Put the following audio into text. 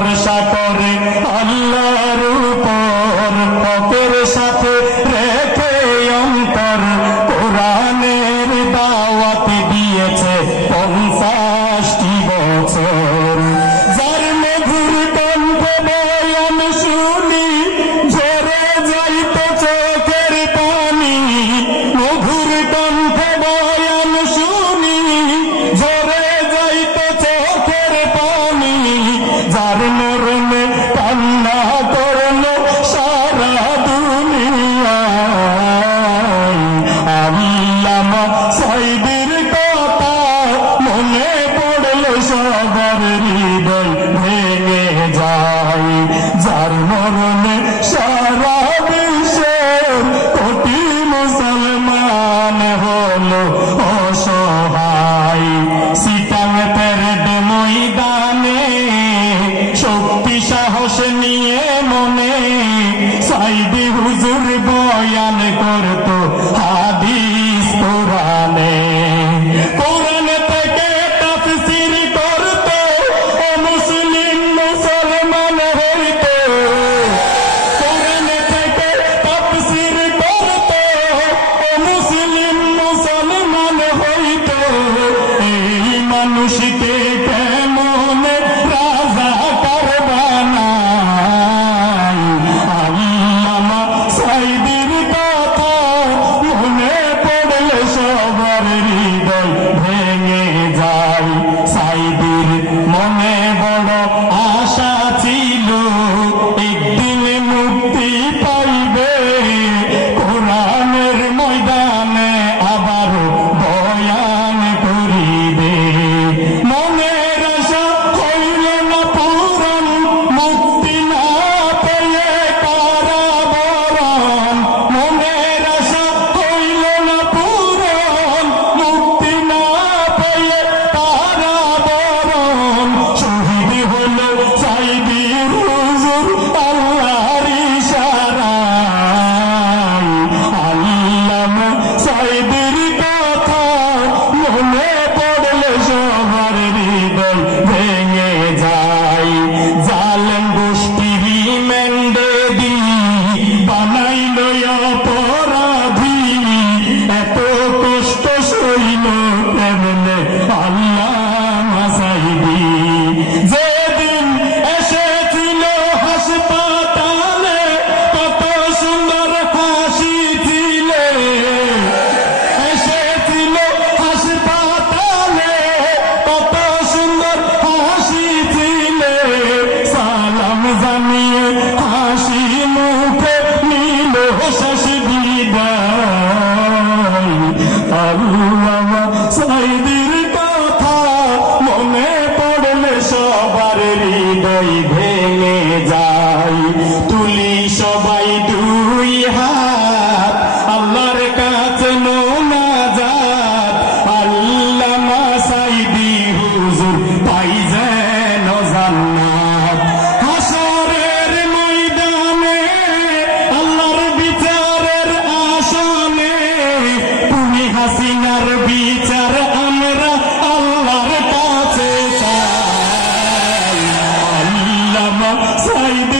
ভরসা করে আল্লাহর উপর, হকের সাথে রেখে অন্তর কোরআনের দাওয়াত দিয়েছে 50টি বছর। যার মধুর কণ্ঠে বয়ান শুনি ঝরে যাইতো চোখের পানি, মধুর কণ্ঠে বয়ান শুনি ঝরে যাইতো চোখের পানি। যার মরণে কান্না করলো সারা দুনিয়ায়, আল্লামা সাঈদীর কথা মনে পড়লো সবার হৃদয় ভেঙে যায়। যার মরণে সারা বিশ্বের কোটি মুসলমান হলো অসহায়। সিটাং প্যারেড ময়দানে শক্তি সাহস নিয়ে মনে সাঈদী হুজুর বয়ান করতো হাদিস কোরআনে। কোরআন থেকে তাফসীর করতো ও মুসলিম মুসলমান হইতো। কোরআন থেকে তাফসীর করতো ও মুসলিম মুসলমান হইতো। এই মানুষকে কেমন রাজা বানায়, আল্লামা সাঈদীর কথা মনে পড়লে সবার হৃদয় ভেঙে যায়। সাঈদীর মনে বড় আশা ছিল একদিন মুক্তি পাইবে, কোরআনের ময়দানে আবার বয়ান করিবে। মনের আশা হইল না পূরণ, মুক্তি না পেয়ে কারাবরণ। মনের আশা হইল না পূরণ, মুক্তি না পেয়ে কারাবরণ। শহীদ হলো সাঈদী হুজুর আল্লাহর ইশারায়। আল্লামা সাঈদীর কথা মনে পড়লে সবার হৃদয় ভেঙে যায়। জালেম গোষ্ঠী রিমান্ডে বানাইল অপরাধী, এত কষ্ট সইল কেমনে আল্লামা সাঈদী। যেদিন এসেছিল হাসপাতালে কত সুন্দর হাসি ছিলে, এসেছিল হাসপাতালে কত সুন্দর হাসি ছিলে। সালাম জানিয়ে হাসি মুখে নিল শেষ বিদায়। আল্লামা সাঈদীর কথা মনে পড়লে সবার হৃদয় ভেঙে যায়। তুলি সবাই দুই হাত আল্লাহর কাছে মোনাজাত, আল্লামা সাঈদী হুজুর পাই যেন জান্নাত। হাসরের ময়দানে আল্লাহর বিচারের আসনে, তুমি হাসিনার বিচার আমরা আল্লাহর কাছে চাই। আল্লামা সাঈদী